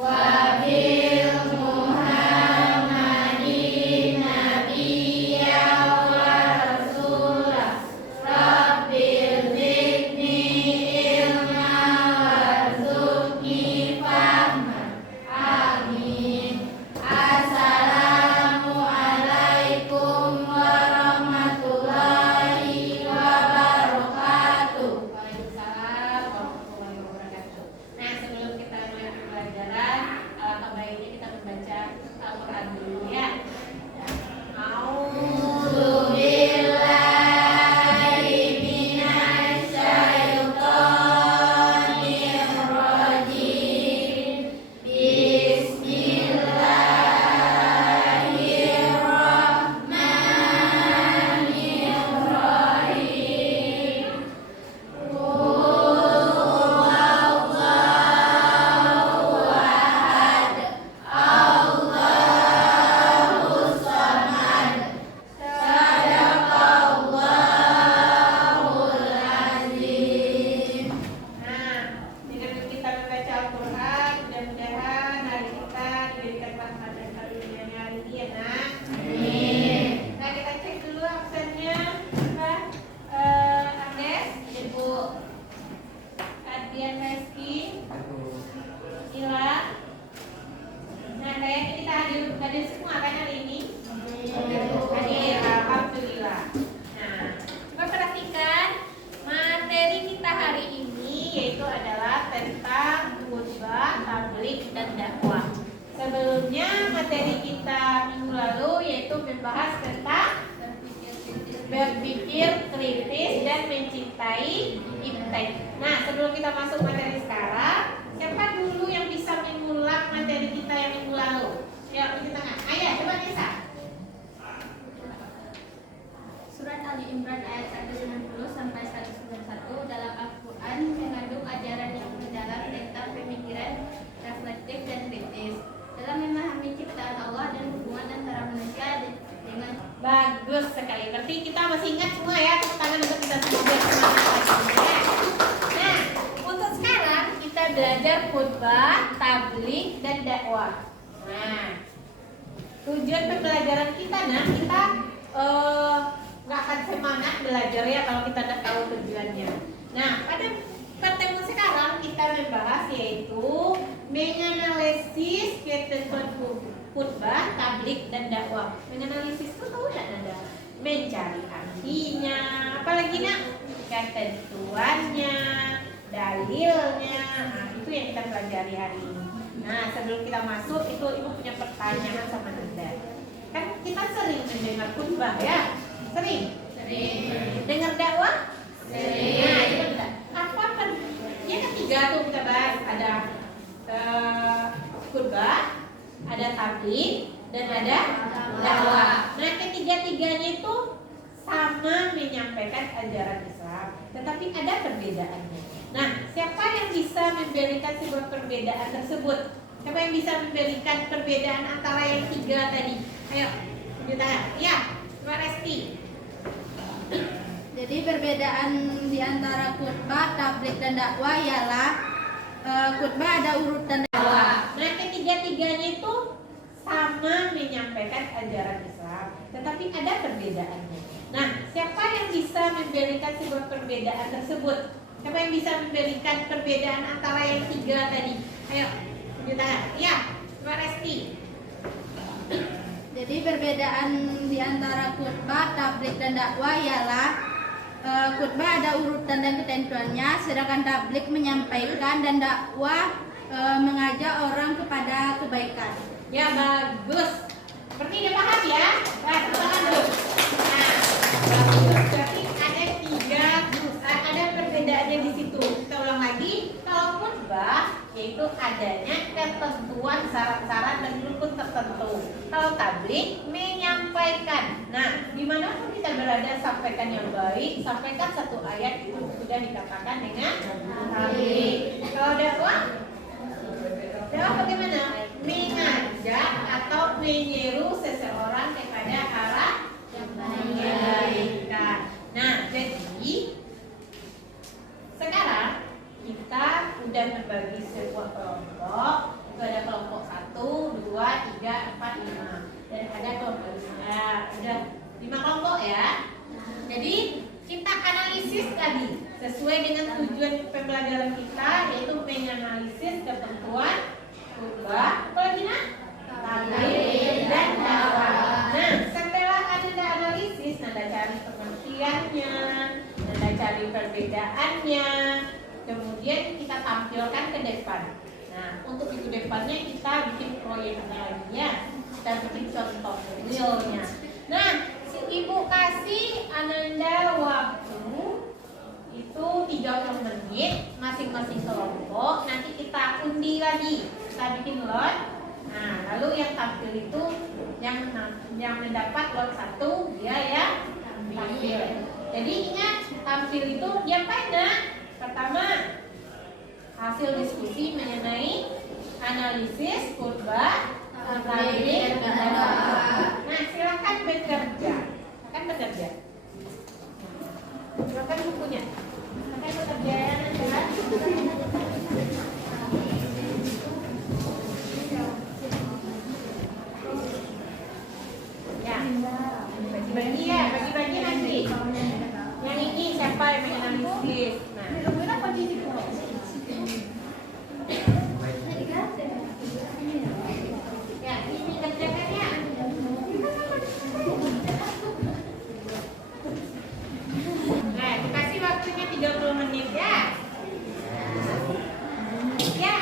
Wabil Muhammadin nabiyya wa rasula Rabbil zidni ilma warzuqni fahma. Amin. Assalamualaikum warahmatullahi wabarakatuh. Waalaikumsalam warahmatullahi wabarakatuh. Nah, sebelum kita mulai pembelajaran, alangkah baiknya kita membaca Al-Quran dulu ya. A'udzu billahi minasy syaithanir rajim. Bismillahirrahmanirrahim. Allahus samad. Sadaqallahul azim. Nah, dengan kita membaca Al-Quran, mudah-mudahan hari kita diberikan rahmat dan karunia hari ini ya nak. Amin. Nah, kita cek dulu absennya. Agnes, Ibu Adian Reski, Ila. Nah, kayaknya kita hadir semua kan hari ini? Hadir, alhamdulillah. Nah, coba perhatikan materi kita hari ini yaitu adalah tentang khutbah, tabligh dan dakwah. Sebelumnya materi kita minggu lalu yaitu membahas tentang berpikir kritis dan mencintai impact. Nah, sebelum kita masuk materi sekarang, siapa dulu yang bisa mengulang materi kita yang minggu lalu? Ya, di tengah. Ayo, coba Nisa. Surat Ali Imran ayat 190 sampai 191 dalam Al-Quran mengandung ajaran yang mendalam tentang pemikiran reflektif dan kritis dalam memahami ciptaan Allah dan hubungan antara manusia dengan. Bagus sekali. Berarti kita masih ingat semua ya. Tepuk tangan untuk kita semua biar semangat lagi ya. Nah, untuk sekarang kita belajar khutbah, tabligh dan dakwah. Nah, tujuan pembelajaran kita kita nggak akan semangat belajar ya kalau kita tidak tahu tujuannya. Nah, pada pertemuan sekarang kita membahas yaitu menganalisis ketentuan khutbah, tabligh dan dakwah. Menganalisis itu tahu tidak Nanda? Mencari artinya, apalagi nak? Ketentuannya, dalilnya. Nah, itu yang kita pelajari hari ini. Nah, sebelum kita masuk itu Ibu punya pertanyaan sama Nanda. Kan kita sering mendengar khutbah ya? Sering? Sering. Dengar dakwah? Sering. Nah, itu enggak. Apa yang ketiga tuh kita bahas ada khutbah, ada tabligh dan ada dakwah. Nah, ketiga-tiganya itu sama menyampaikan ajaran Islam, tetapi ada perbedaannya. Nah, siapa yang bisa memberikan sebuah perbedaan tersebut? Siapa yang bisa memberikan perbedaan antara yang tiga tadi? Ayo, tunjuk tangan. Ya, Mbak Resti. Jadi perbedaan di antara khutbah, tabligh dan dakwah ialah khutbah ada urutan dakwah. Nah, ketiga-tiganya itu sama menyampaikan ajaran Islam, tetapi ada perbedaannya. Nah, siapa yang bisa memberikan sebuah perbedaan tersebut? Siapa yang bisa memberikan perbedaan antara yang tiga tadi? Ayo, tunjuk tangan. Ya, Mbak Resti. Jadi perbedaan di antara khutbah, tabligh dan dakwah ialah khutbah ada urutan dan ketentuannya, sedangkan tabligh menyampaikan dan dakwah mengajak orang kepada kebaikan. Ya, bagus. Seperti dia paham ya? Nah, tangan dulu. Nah, bagus. Berarti ada tiga, ada perbedaannya di situ. Kita ulang lagi. Kalau khutbah yaitu adanya ketentuan syarat-syarat dan rukun tertentu. Kalau tabligh menyampaikan. Nah, dimanapun kita berada, sampaikan yang baik, sampaikan satu ayat itu sudah dikatakan dengan tabligh. Kalau dakwah bagaimana? Mengajak atau menyeru seseorang kepada arah yang kebaikan. Nah, jadi sekarang kita udah membagi sebuah kelompok. Itu ada kelompok 5 kelompok ya. Jadi kita analisis tadi sesuai dengan tujuan pembelajaran kita, yaitu menganalisis ketentuan khutbah, apalagi nak? Tahlil dan dakwah. Nah, setelah Anda analisis, Anda cari pengertiannya, Anda cari perbedaannya, kemudian kita tampilkan ke depan. Nah, untuk minggu depannya kita bikin proyeknya lagi ya. Kita bikin contoh realnya. Nah, si ibu kasih Ananda waktu itu 30 menit masing-masing kelompok. Nanti kita undi lagi, kita bikin lot. Nah, lalu yang tampil itu yang mendapat lot 1 dia ya tampil. Jadi ingat, tampil itu dia pada pertama hasil diskusi mengenai analisis khutbah, tahlil dan dakwah. Nah, silakan bekerja. Silakan bekerja. Silakan bukunya. Silakan bekerja ya, bagi-bagi ya, bagi-bagi nanti. Yang ini siapa yang menganalisis? Nah, ya, ini kerjakan ya. Nah, dikasih waktunya 30 menit ya. Ya,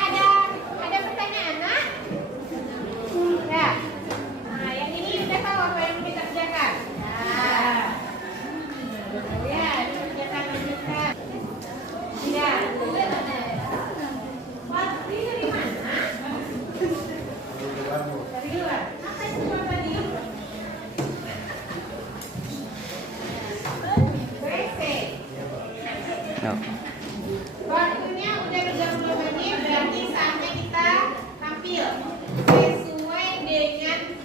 ada pertanyaan, nak? Ya. Nah, yang ini udah tahu apa yang dikerjakan. Ya, dikerjakan lanjutkan. Ya. Waktu dari mana? Dari luar. Apa itu tadi? WC. Waktunya udah 30 menit, berarti saatnya kita tampil sesuai dengan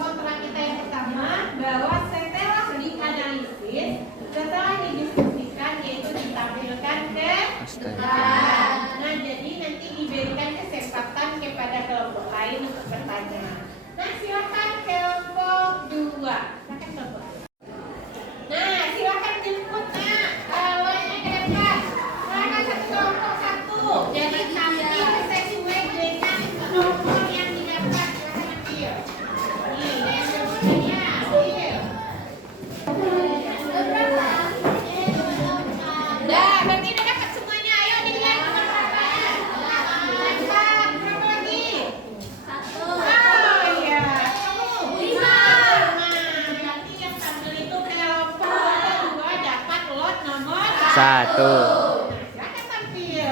kontrak kita yang pertama, bahwa setelah dianalisis, setelah didiskusikan, yaitu ditampilkan ke depan. Nah, jadi nanti diberikan kesempatan kepada kelompok lain untuk bertanya. Nah, silakan kelompok 2. Silakan kelompok 2. Nah, silakan jemput lawannya ke depan. Silakan satu kelompok 1. Jadi tampil sesuai dengan nomor yang didapat. Silakan ambil. Nih, yang nomornya ambil. Udah, berarti udah dapat semuanya. Ayo dilihat nomor berapa. Cepat, berapa lagi? 1. Oh iya, kamu 5. Berarti yang tampil itu kelompok 2 dapat lot nomor 1. Silakan tampil.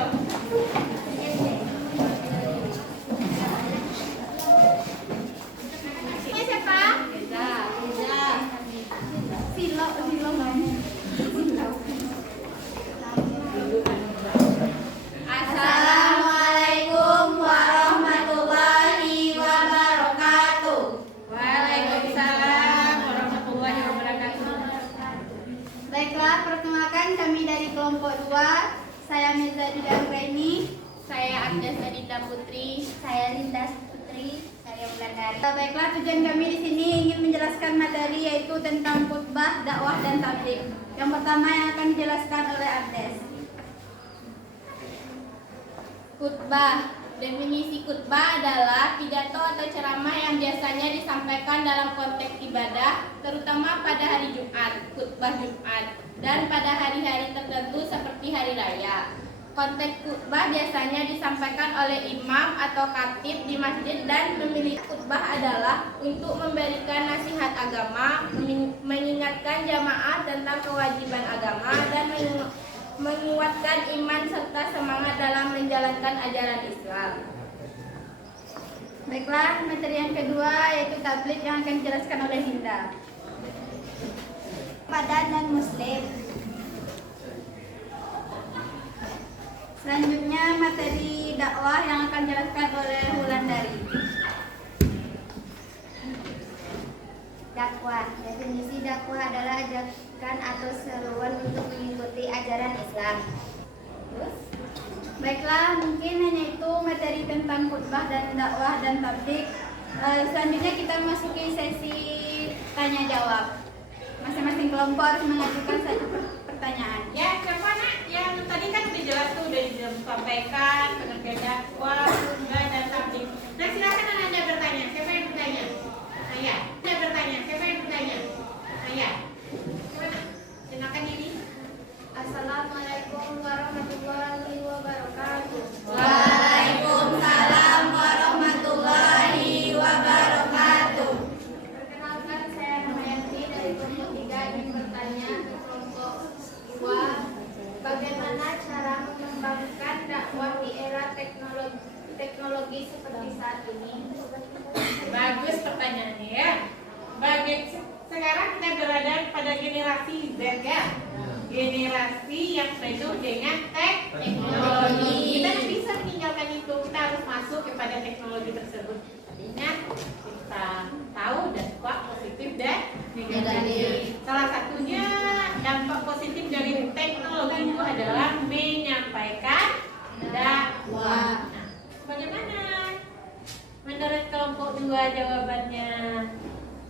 Ini siapa? Silo. Assalamualaikum warahmatullahi wabarakatuh. Waalaikumsalam warahmatullahi wabarakatuh. Baiklah, perkenalkan kami dari kelompok 2. Saya Mirza Dida Anggraini. Saya Agnes Adinda Putri. Saya Linda Putri. Saya Wulandari. Baiklah, tujuan kami di sini ingin menjelaskan materi yaitu tentang khutbah, dakwah dan tabligh. Yang pertama yang akan dijelaskan oleh Agnes. Khutbah. Definisi khutbah adalah pidato atau ceramah yang biasanya disampaikan dalam konteks ibadah, terutama pada hari Jumat, khutbah Jumat, dan pada hari-hari tertentu seperti hari raya. Konteks khutbah biasanya disampaikan oleh imam atau khatib di masjid, dan memilih khutbah adalah untuk memberikan nasihat agama, mengingatkan jamaah tentang kewajiban agama, dan menguatkan iman serta semangat dalam menjalankan ajaran Islam. Baiklah, materi yang kedua yaitu tabligh yang akan dijelaskan oleh Linda. Padan dan Muslim. Selanjutnya materi dakwah yang akan dijelaskan oleh Wulandari. Dakwah. Definisi dakwah adalah ajakan atau seruan untuk mengikuti ajaran Islam. Terus, baiklah, mungkin hanya itu materi tentang khutbah dan dakwah dan tabligh. Selanjutnya kita masuki sesi tanya jawab. masing-masing kelompok harus mengajukan satu pertanyaan. Ya, siapa nak? Yang tadi kan udah jelas tuh, udah disampaikan pengertian dakwah, khutbah dan tabligh. Nah, silakan Anda bertanya. Siapa yang bertanya? Ayah. Anda bertanya. Siapa yang bertanya? Ayah. Siapa nak? Silakan ini. Assalamualaikum warahmatullahi wabarakatuh. Waalaikumsalam warahmatullahi wabarakatuh. Perkenalkan, saya Namayanti dari kelompok 3 ingin bertanya ke kelompok 2. Bagaimana cara mengembangkan dakwah di era teknologi seperti saat ini? Bagus pertanyaannya ya. Sekarang kita berada pada generasi Z ya. Generasi yang penuh dengan teknologi. Kita tidak bisa meninggalkan itu. Kita harus masuk kepada teknologi tersebut. Ingat, kita tahu dampak positif dan negatif. Salah satunya dampak positif dari teknologi itu adalah menyampaikan dakwah. Nah, bagaimana menurut kelompok 2 jawabannya?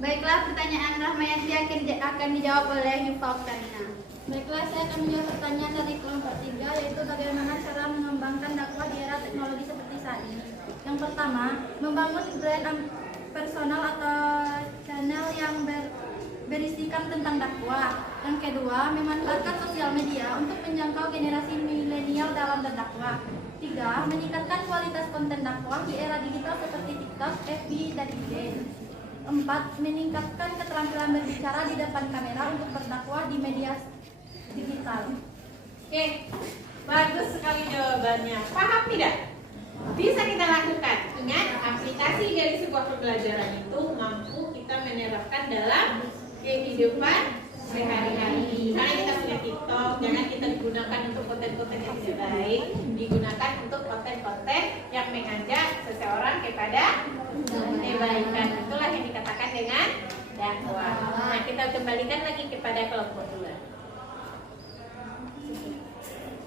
Baiklah, pertanyaan Rahmayanti akan dijawab oleh Yufa Oktarina. Baiklah, saya akan menjawab pertanyaan dari kelompok 3, yaitu bagaimana cara mengembangkan dakwah di era teknologi seperti saat ini. Yang pertama, membangun brand personal atau channel yang berisikan tentang dakwah. Yang kedua, memanfaatkan sosial media untuk menjangkau generasi milenial dalam berdakwah. 3, meningkatkan kualitas konten dakwah di era digital seperti TikTok, FB, dan IG. 4, meningkatkan keterampilan berbicara di depan kamera untuk berdakwah di media digital. Oke, bagus sekali jawabannya. Paham tidak? Bisa kita lakukan. Ingat, aplikasi dari sebuah pembelajaran itu mampu kita menerapkan dalam kehidupan sehari-hari. Karena kita punya TikTok, jangan kita digunakan untuk konten-konten yang tidak baik, digunakan untuk konten-konten yang mengajak seseorang kepada kebaikan. Itulah yang dikatakan dengan dakwah. Nah, kita kembalikan lagi kepada kelompok 2.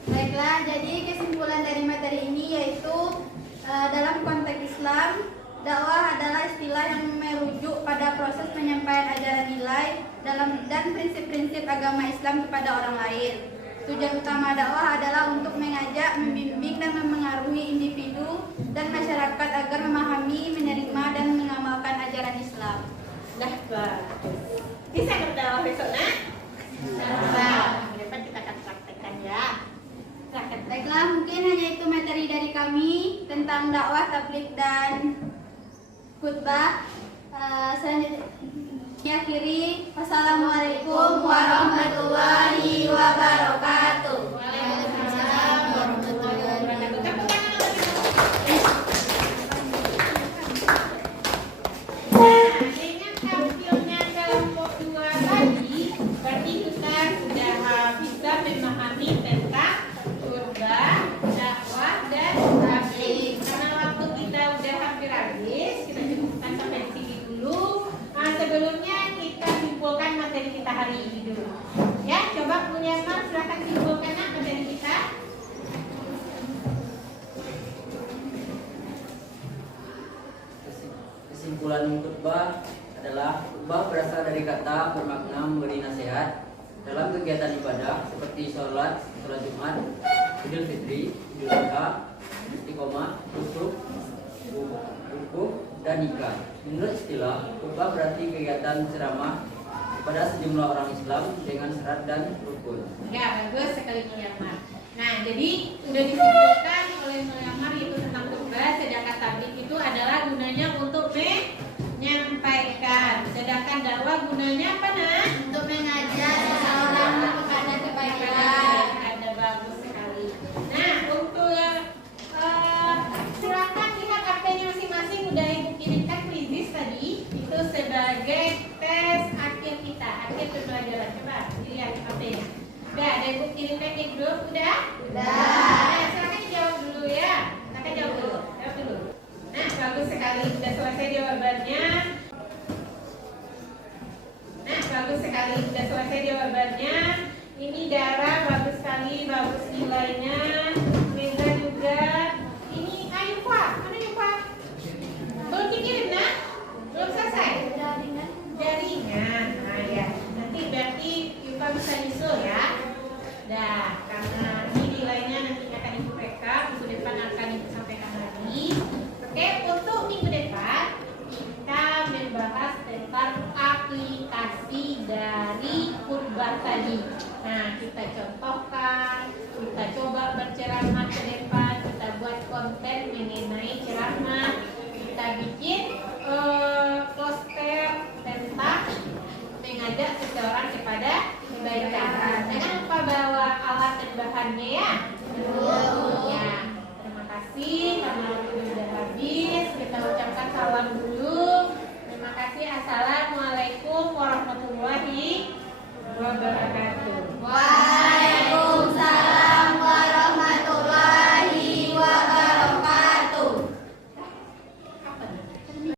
Baiklah, jadi kesimpulan dari materi ini yaitu dalam konteks Islam, dakwah adalah istilah yang merujuk pada proses penyampaian ajaran nilai dan prinsip-prinsip agama Islam kepada orang lain. Tujuan utama dakwah adalah untuk mengajak, membimbing, dan memengaruhi individu dan masyarakat agar memahami, menerima, dan mengamalkan ajaran Islam. Nah, bagus. Bisa berdakwah besok, nak? Bisa. Depan kita akan praktekkan ya. Baiklah, mungkin hanya itu materi dari kami tentang dakwah, tabligh, dan khutbah. Selanjutnya akhiri. Wassalamualaikum warahmatullahi wabarakatuh. Waalaikumsalam warahmatullahi wabarakatuh. Tepuk tangan untuk nah, dengan tampilnya kelompok 2 tadi, berarti kita sudah bisa memahami tentang khutbah, dakwah, dan tabligh. Karena waktu kita udah hampir habis, kita cukupkan sampai di sini dulu. Nah, sebelumnya kita simpulkan materi kita hari ini dulu. Ya, coba punya Mas, silakan simpulkan materi kita. Kesimpulan khutbah adalah khutbah berasal dari kata bermakna memberi nasihat dalam kegiatan ibadah seperti sholat Jumat, Idul Fitri, Idul Adha, Istiqomah, wukuf, dan nikah. Menurut istilah, khutbah berarti kegiatan ceramah kepada sejumlah orang Islam dengan syarat dan rukun. Ya, bagus sekali Mulyamar. Nah, jadi sudah disebutkan oleh Mulyamar itu tentang khutbah, sedangkan tabligh itu adalah gunanya untuk menyampaikan. Sedangkan dakwah gunanya apa, Nah? Untuk mengajak seseorang kepada kebaikan. Ada bagus sekali. Nah, untuk silakan lihat HP-nya masing-masing, udah Ibu kirimkan quiz tadi. Itu sebagai tes akhir kita, akhir pembelajaran. Coba dilihat HP-nya. Udah, ada Ibu kirimkan di grup, udah? Nah, silakan jawab dulu ya. Silakan jawab dulu. Jawab dulu. Nah, bagus sekali. Sudah selesai jawabannya. Nah, bagus sekali. Sudah selesai jawabannya. Ini Dara, bagus sekali. Bagus nilainya. Reza juga. Ini Ayufa. Mana Ayufa? Belum dikirim, Nah? Belum selesai? Jaringan. Nah, ya. Nanti udah khutbah tadi. Nah, kita contohkan, kita coba berceramah ke depan, kita buat konten mengenai ceramah, kita bikin poster tentang mengajak seseorang kepada kebaikan. Jangan lupa bawa alat dan bahannya ya. Ya, terima kasih karena waktu sudah habis. Kita ucapkan salam dulu. Terima kasih. Assalamualaikum warahmatullahi wabarakatuh.